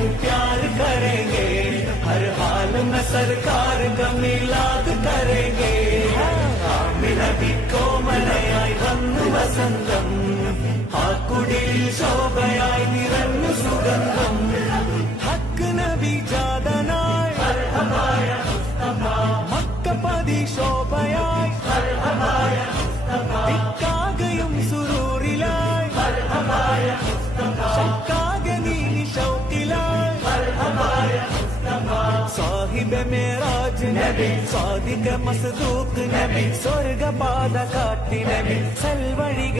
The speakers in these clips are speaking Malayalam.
यूं प्यार करेंगे हर हाल में सरकार का मिलाद करेंगे ആമി നബി കോമലയായി വന്നു വസന്തം ആ കുടിൽ ശോഭയായി നിറഞ്ഞു സുഗന്ധം മേറാജ് നബി സാദിക മസ്ദൂക്ക് നബി സ്വർഗപാത കാട്ടി നബി സൽവഴിക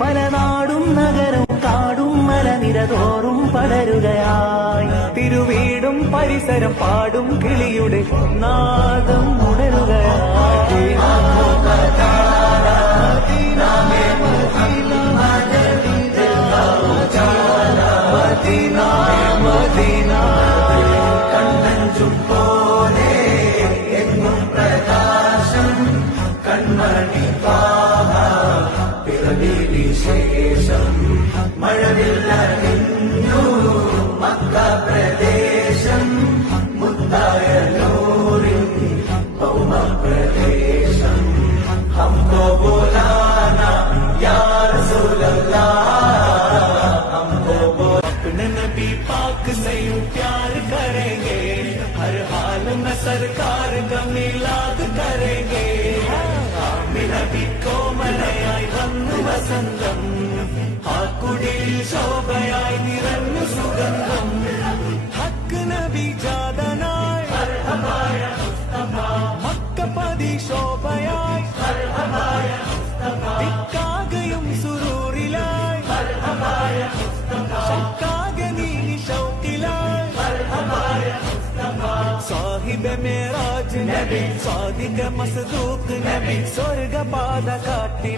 പല നാടും നഗരവും കാടും മലനിരതോറും പടരുകയായി തിരുവീടും പരിസരം പാടും കിളിയുടെ നാദം ഉണരുകയായി മദീന കൺമണി പാഹ പിറവി വിശേഷം മഴവില്ലു മക്ക പ്രദേശം മുത്തായ നൂറിൻ ഭൗമ പ്രദേശം ഹംകോ ബോലാന യാ റസൂലല്ലാഹ് हमको वो अपने नबी पाक से यूं प्यार करेंगे हर हाल में सरकार का मिलाद करेंगे ആ കുടിൽ ശോഭയായി നിറഞ്ഞു സുഗന്ധം. ഹക്ക് നബി ജാതനായി മക്കപ്പതി ശോഭയായി. ദിക്കാകയും സുരൂറിലായി. ശക്കാകെ നീ ഷൗക്കിലായി സാഹിബ മേരാജ് നബി സാദിക മസ്ദൂക്ക് നബി സ്വർഗപാത കാട്ടി